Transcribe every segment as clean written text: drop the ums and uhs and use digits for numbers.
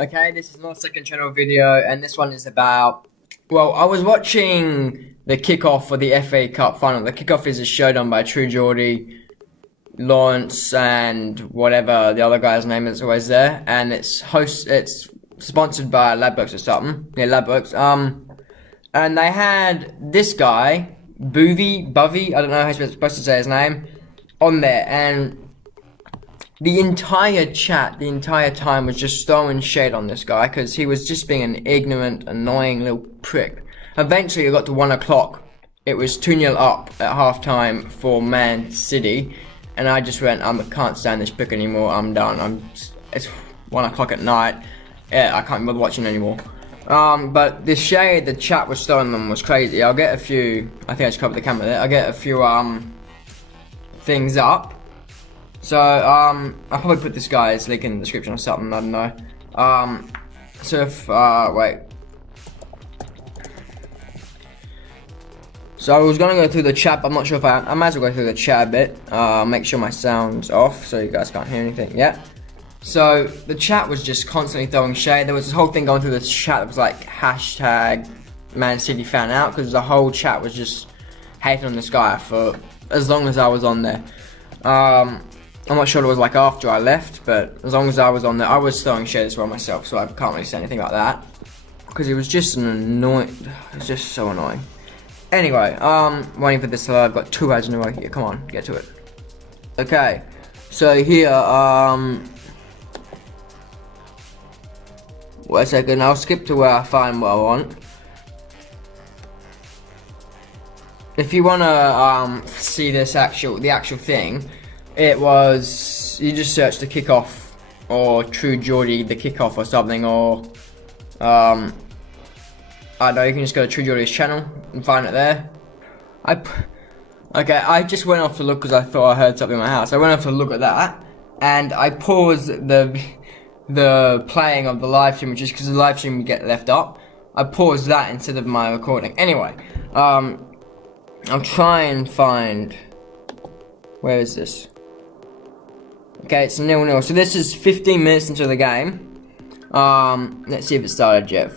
Okay, this is my second channel video, and this one is about, well, I was watching the kickoff for the FA Cup final. The kickoff is a show done by True Geordie, Lawrence, and whatever the other guy's name is always there, and it's sponsored by Ladbrokes or something. Yeah, Ladbrokes. And they had this guy, Buvey, I don't know how you're supposed to say his name, on there, and the entire chat, the entire time was just throwing shade on this guy because he was just being an ignorant, annoying little prick. Eventually it got to 1 o'clock. It was 2-0 up at halftime for Man City, and I just went, I can't stand this prick anymore, I'm done. It's 1 o'clock at night, yeah, I can't bother watching anymore. But the shade the chat was throwing them was crazy. I'll get a few, I think I just covered the camera there, I'll get a few things up. So, I'll probably put this guy's link in the description or something, I don't know. So if, wait. So I was gonna go through the chat, but I'm not sure if I might as well go through the chat a bit. Make sure my sound's off so you guys can't hear anything yet. So, the chat was just constantly throwing shade. There was this whole thing going through the chat that was like, hashtag Man City fan out, because the whole chat was just hating on this guy for as long as I was on there. I'm not sure it was like after I left, but as long as I was on there, I was throwing shade as well myself, so I can't really say anything about that. Because it was just an annoying, it was just so annoying. Anyway, waiting for this to load. I've got 2 ads in a row here, come on, get to it. Okay, so here, wait a second, I'll skip to where I find what I want. If you wanna, see this the actual thing, it was, you just search the kickoff or True Geordie the kickoff or something, or I don't know, you can just go to True Geordie's channel and find it there. Okay, I just went off to look because I thought I heard something in my house. I went off to look at that, and I paused the playing of the live stream, which is because the live stream would get left up. I paused that instead of my recording. Anyway, I'll try and find, where is this? Okay, it's 0-0. So this is 15 minutes into the game. Let's see if it started yet.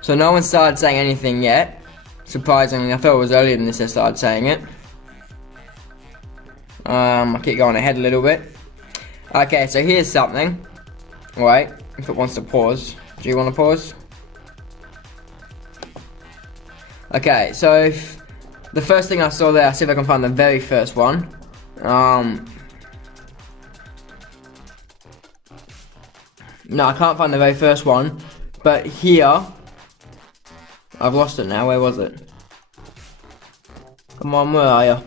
So no one started saying anything yet. Surprisingly, I thought it was earlier than this they started saying it. I keep going ahead a little bit. Okay, so here's something. Wait, if it wants to pause. Do you want to pause? Okay, so if the first thing I saw there, I'll see if I can find the very first one. No, I can't find the very first one. But here, I've lost it now. Where was it? Come on, where are you?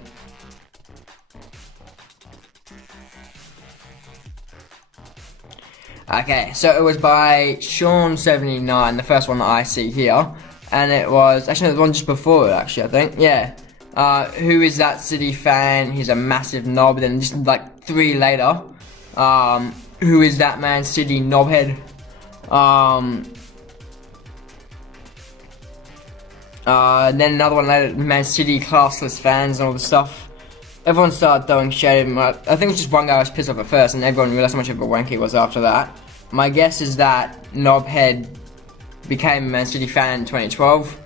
Okay, so it was by Sean79, the first one that I see here. And it was, actually the one just before it actually, I think, yeah. Who is that City fan? He's a massive knob. Then just like 3 later, who is that Man City knobhead? Then another one later, Man City classless fans and all the stuff. Everyone started throwing shade. I think it was just one guy was pissed off at first, and everyone realized how much of a wank he was after that. My guess is that knobhead became a Man City fan in 2012.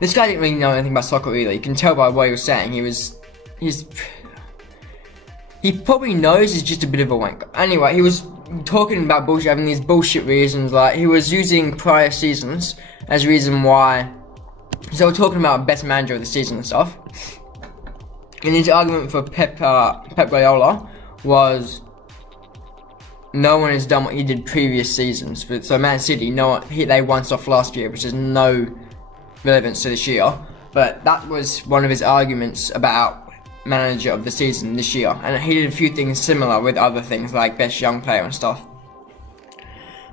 This guy didn't really know anything about soccer either. You can tell by what he was saying. He probably knows he's just a bit of a wanker. Anyway, he was talking about bullshit, having these bullshit reasons. Like, he was using prior seasons as a reason why. So we're talking about best manager of the season and stuff. And his argument for Pep Guardiola was, no one has done what he did previous seasons. So Man City, they won stuff last year, which has no relevance to this year. But that was one of his arguments about manager of the season this year. And he did a few things similar with other things like best young player and stuff.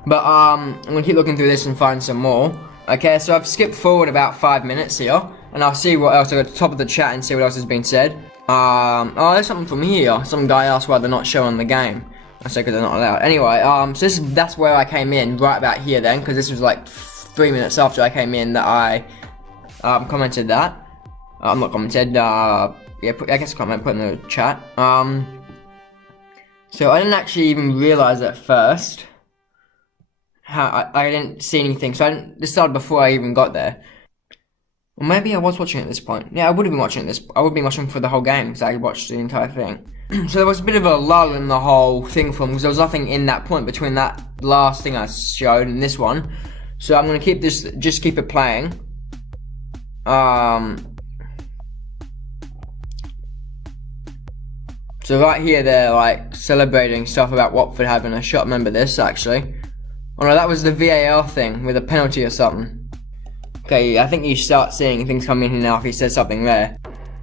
But I'm gonna keep looking through this and find some more. Okay, so I've skipped forward about 5 minutes here, and I'll see what else. I'll go to the top of the chat and see what else has been said. Oh, there's something from here. Some guy asked why they're not showing the game. I say because they're not allowed. Anyway, so that's where I came in, right about here then, because this was like 3 minutes after I came in that I commented that. I'm not commented, yeah, I guess comment, put in the chat. So I didn't actually even realise at first how I didn't see anything. So this started before I even got there. Or maybe I was watching at this point. Yeah, I would have been watching this. I would have been watching for the whole game because I watched the entire thing. So there was a bit of a lull in the whole thing for me because there was nothing in that point between that last thing I showed and this one. So I'm gonna keep this, just keep it playing. So right here they're like celebrating stuff about Watford having a shot. Remember this actually? Oh no, that was the VAR thing with a penalty or something. Okay, I think you start seeing things coming in now if he says something there.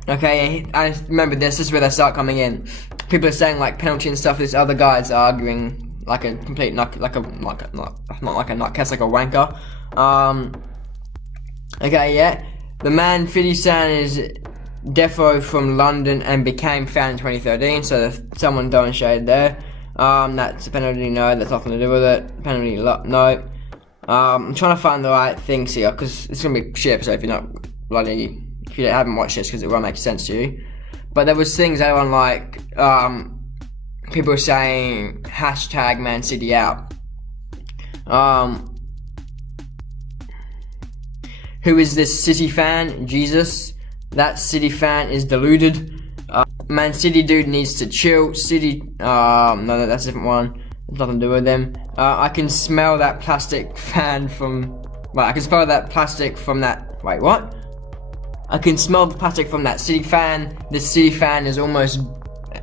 Okay, I remember this is where they start coming in. People are saying like penalty and stuff. This other guy's arguing like a complete not like a nutcase, like a wanker. Okay, yeah. The man Fiddy-san is defo from London and became fan in 2013. So someone throwing shade there. That's a penalty. No, that's nothing to do with it. Penalty. No. I'm trying to find the right things here because it's gonna be shit episode if you're not bloody, if you haven't watched this, because it won't make sense to you. But there was things that were like people were saying hashtag Man City out. Who is this City fan? Jesus, that City fan is deluded. Man City dude needs to chill. City, no, that's a different one. There's nothing to do with them. I can smell that plastic fan from. Well, I can smell that plastic from that. Wait, what? I can smell the plastic from that City fan. This City fan is almost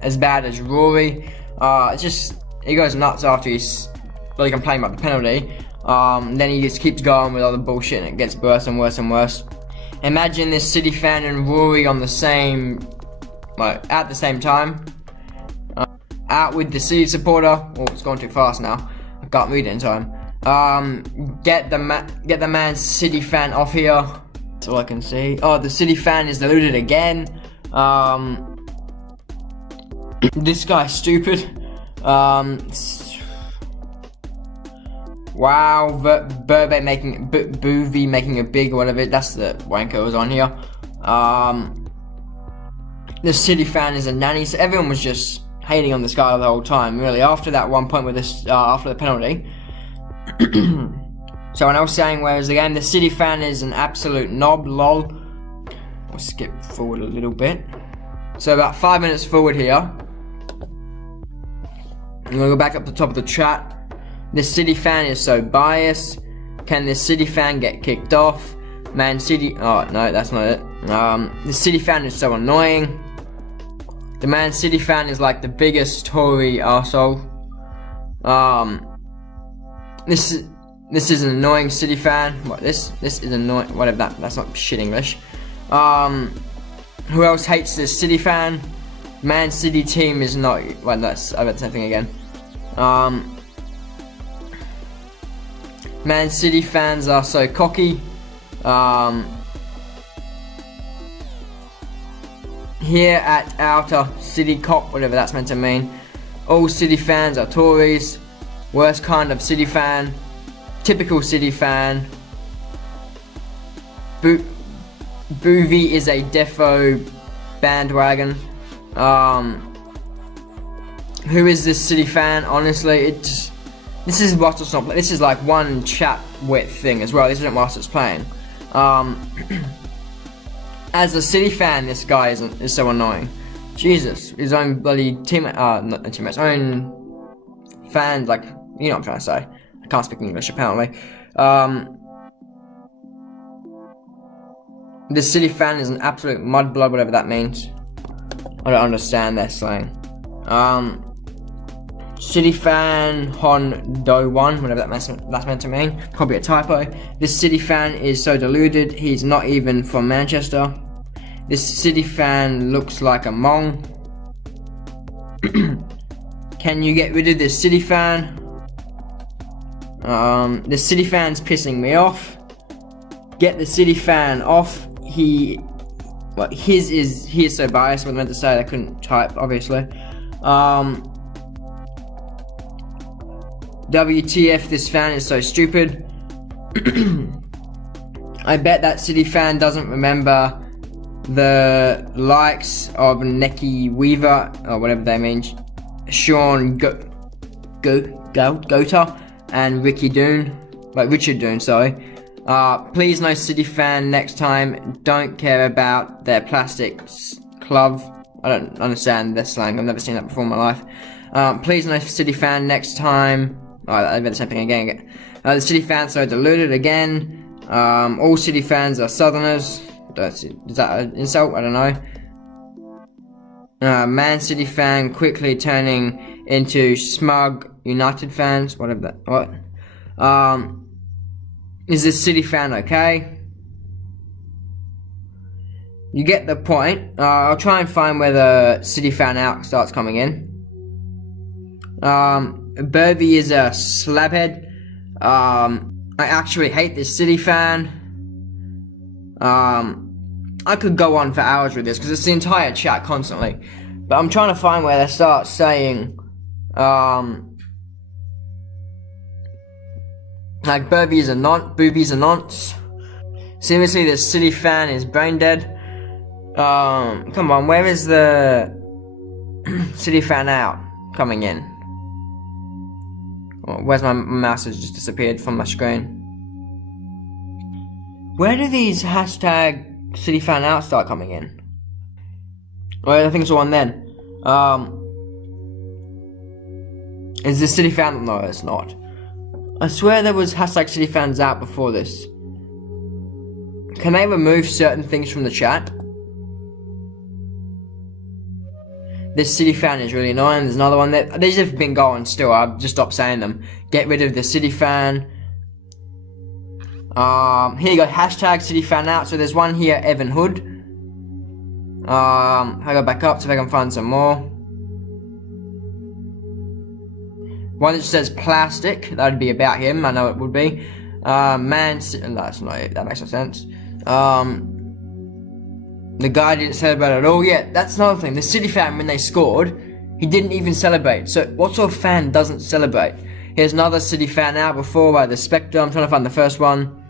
as bad as Rory. It's just he goes nuts after he's really complaining about the penalty. Then he just keeps going with all the bullshit, and it gets worse and worse and worse. Imagine this City fan and Rory on the same, like at the same time. Out with the City supporter. Oh, it's gone too fast now. I can't read it in time. Get the man City fan off here. That's all I can see. Oh, the City fan is deluded again. This guy's stupid. Wow, Buvey making a big one of it. That's the wanker was on here. The City fan is a nanny. So everyone was just hating on this guy the whole time, really. After that one point with this, after the penalty. So when I was saying, whereas the game, the City fan is an absolute knob, lol. We'll skip forward a little bit. So about 5 minutes forward here. I'm gonna go back up to the top of the chat. This City fan is so biased. Can this City fan get kicked off? Man City, oh no, that's not it. The City fan is so annoying. The Man City fan is like the biggest Tory arsehole. This is an annoying City fan. What, this is annoying, whatever that's not shit English. Who else hates this City fan? Man City team is not, well, that's, I read the same thing again. Man City fans are so cocky. Here at Outer City Cop, whatever that's meant to mean. All City fans are Tories. Worst kind of City fan. Typical City fan. Buvey is a defo bandwagon. Who is this City fan? Honestly, this is whilst it's not playing. This is like one chat wit thing as well. This isn't whilst it's playing. As a City fan, this guy is so annoying. Jesus, his own bloody not teammates, own fans, like, you know what I'm trying to say. I can't speak English apparently. The City fan is an absolute mudblood, whatever that means. I don't understand their slang. City fan Hon Do One, whatever that's meant to mean. Probably a typo. This City fan is so deluded. He's not even from Manchester. This City fan looks like a mong. Can you get rid of this City fan? The City fan's pissing me off. Get the City fan off. He is so biased. What I meant to say, I couldn't type, obviously. WTF, this fan is so stupid. I bet that City fan doesn't remember the likes of Leaky Weaver, or whatever they mean. Sean Gota and Richard Doon, sorry. Please no City fan next time. Don't care about their plastic club. I don't understand this slang. I've never seen that before in my life. Please no City fan next time. I read the same thing again. The City fans are deluded again. All City fans are Southerners. Is that an insult? I don't know. Man City fan quickly turning into smug United fans. Whatever that. What? Is this City fan okay? You get the point. I'll try and find where the City fan out starts coming in. Buvey is a slabhead. I actually hate this City fan. I could go on for hours with this because it's the entire chat constantly. But I'm trying to find where they start saying, like Buvey's a nonce. Seriously, this City fan is brain dead. Come on, where is the City fan out coming in? Where's my mouse has just disappeared from my screen? Where do these hashtag City fan out start coming in? Well, I think it's the one then. Is this City fan? No, it's not. I swear there was hashtag City fans out before this. Can they remove certain things from the chat? This City fan is really annoying. There's another one that these have been going still. I've just stopped saying them. Get rid of the City fan. Here you go. Hashtag City fan out. So there's one here, Evan Hood. I go back up so I can find some more. One that says plastic. That'd be about him. I know it would be. That's not it. That makes no sense. The guy didn't celebrate at all. Yeah, that's another thing. The City fan, when they scored, he didn't even celebrate. So what sort of fan doesn't celebrate? Here's another City fan out before by the Spectre. I'm trying to find the first one.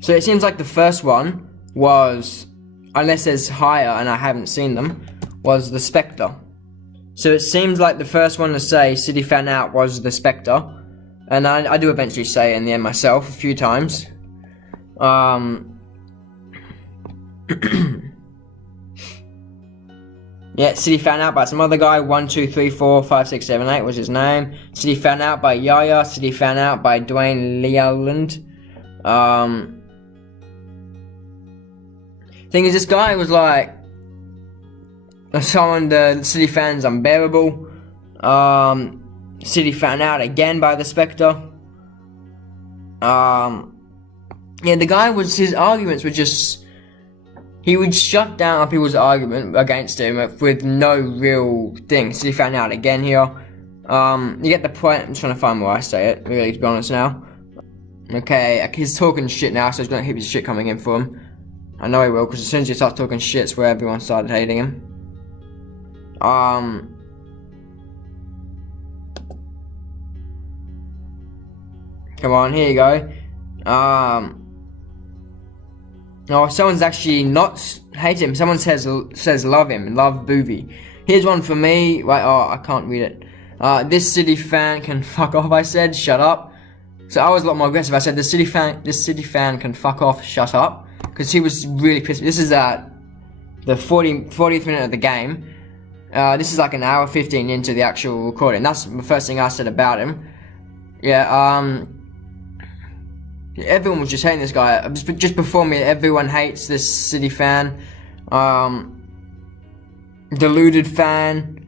So it seems like the first one was, unless there's higher and I haven't seen them, was the Spectre. So it seems like the first one to say City fan out was the Spectre. And I do eventually say it in the end myself a few times. Yeah, City fan out by some other guy. 1, 2, 3, 4, 5, 6, 7, 8 was his name. City fan out by Yaya. City fan out by Dwayne Lealand. Thing is, this guy was like someone the City fans unbearable. City fan out again by the Spectre. Yeah, the guy was, his arguments were just, he would shut down people's argument against him with no real thing. City fan out again here. You get the point. I'm just trying to find where I say it, really, to be honest now. Okay, he's talking shit now, so there's gonna heap of shit coming in for him. I know he will, because as soon as he starts talking shit, it's where everyone started hating him. Come on, here you go. No, someone's actually not hate him. Someone says love him, love Buvey. Here's one for me. Right, I can't read it. This City fan can fuck off. I said, shut up. So I was a lot more aggressive. I said, this City fan can fuck off. Shut up, because he was really pissed. This is the 40th minute of the game. This is like an hour 15 into the actual recording. That's the first thing I said about him. Yeah. Everyone was just hating this guy. Just before me, everyone hates this City fan. Deluded fan.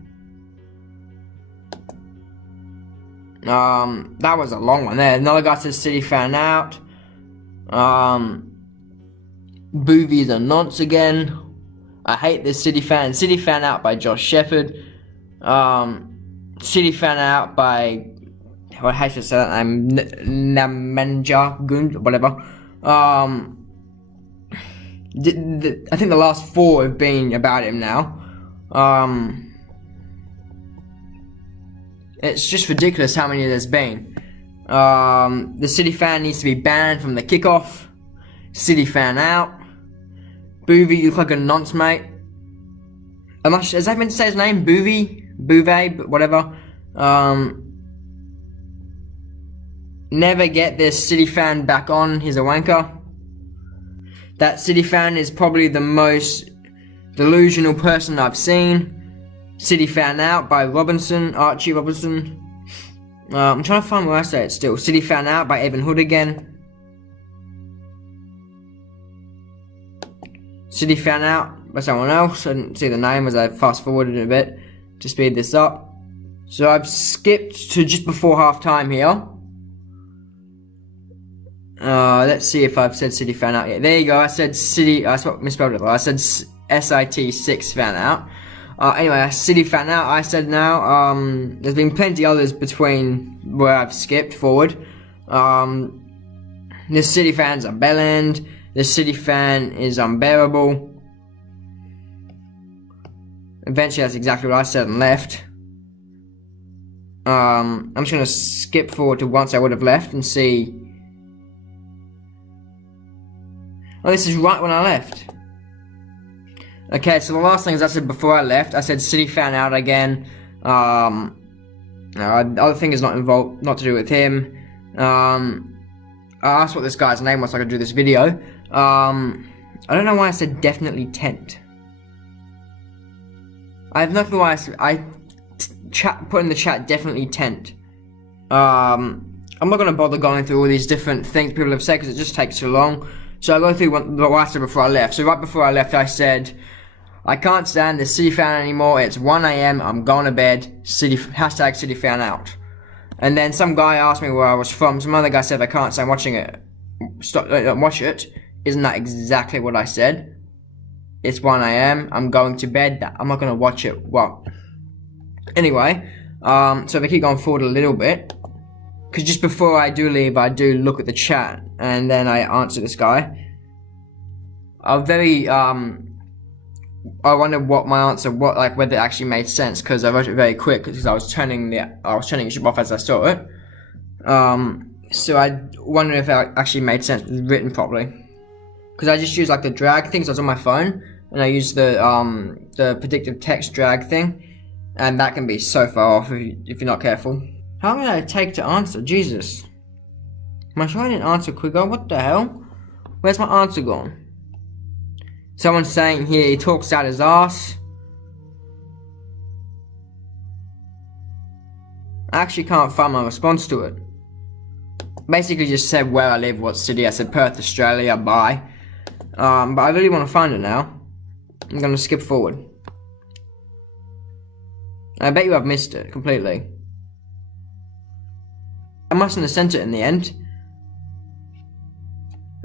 That was a long one there. Another guy says City fan out. Buvey's a nonce again. I hate this City fan. City fan out by Josh Shepherd. City fan out by, I hate to say that name, Namanja Gund, whatever. I think the last 4 have been about him now. It's just ridiculous how many there's been. The City fan needs to be banned from the kickoff. City fan out. Buvey, you look like a nonce, mate. Is that meant to say his name? Buvey? Buvey, whatever. Never get this city fan back on. He's a wanker. That city fan is probably the most delusional person I've seen. City Fan Out by Archie Robinson. I'm trying to find where I say it still. City Fan Out by Evan Hood again. City Fan Out by someone else. I didn't see the name as I fast forwarded a bit to speed this up. So I've skipped to just before half time here. Let's see if I've said City Fan Out yet. There you go. I said City. I misspelled it. I said SIT6 Fan Out. Anyway, City Fan Out, I said now. There's been plenty others between where I've skipped forward. This City Fan's a bellend. This City Fan is unbearable. Eventually, that's exactly what I said and left. I'm just gonna skip forward to once I would have left and see. Oh, this is right when I left. Okay, so the last things I said before I left, I said City Fan Out again. The other thing is not to do with him. I asked what this guy's name was so I could do this video. I don't know why I said definitely tent. I have no clue why I put in the chat definitely tent. I'm not going to bother going through all these different things people have said because it just takes too long. So I'll go through what I said before I left. So right before I left I said, I can't stand this City Fan anymore. It's 1 AM. I'm going to bed. Hashtag City Fan Out. And then some guy asked me where I was from. Some other guy said I can't stand watching it. Don't watch it. Isn't that exactly what I said? It's 1 AM. I'm going to bed. I'm not going to watch it. Well, anyway. So if I keep going forward a little bit. Because just before I do leave, I do look at the chat. And then I answer this guy. I wonder what my answer, whether it actually made sense, because I wrote it very quick, because I was turning it off as I saw it. So I wonder if it actually made sense, written properly. Because I just use the drag things. I was on my phone, and I used the predictive text drag thing, and that can be so far off if you're not careful. How long did it take to answer? Jesus. Am I sure I didn't answer quicker? What the hell? Where's my answer gone? Someone's saying here he talks out his ass. I actually can't find my response to it. Basically just said where I live, what city. I said Perth, Australia, bye. But I really want to find it now. I'm going to skip forward. I bet you I've missed it completely. I mustn't have sent it in the end.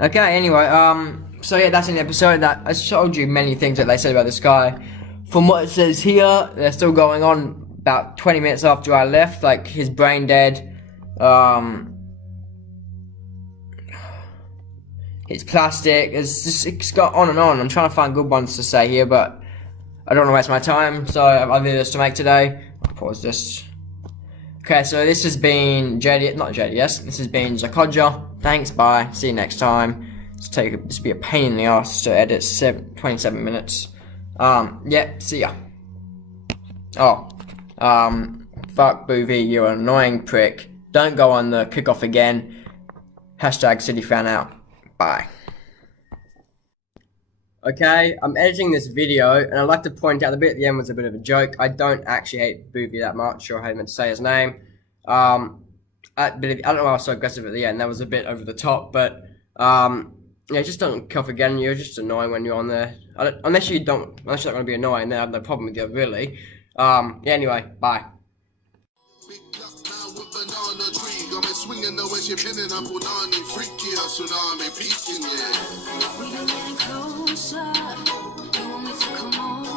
Okay, anyway, so yeah, that's in the episode. That I showed you many things that they said about this guy. From what it says here, they're still going on about 20 minutes after I left, his brain dead, it's plastic, it's got on and on. I'm trying to find good ones to say here, but I don't want to waste my time, so I've other videos to make today. I'll pause this. Okay, so this has been JDS, this has been Zakodja. Thanks, bye, see you next time. This be a pain in the ass to edit 27 minutes. Yeah, see ya. Oh, fuck Buvey, you're an annoying prick. Don't go on the kickoff again. Hashtag City Fan Out. Bye. Okay, I'm editing this video, and I'd like to point out the bit at the end was a bit of a joke. I don't actually hate Buvey that much, or how I meant to say his name. I don't know why I was so aggressive at the end. That was a bit over the top, but yeah, just don't cough again. You're just annoying when you're on there. Unless you're not going to be annoying, then I have no problem with you, really. Yeah, anyway, bye. Swinging the way she pinning up Punani, freaky a tsunami peeking, yeah. We are getting closer. You want me to come on?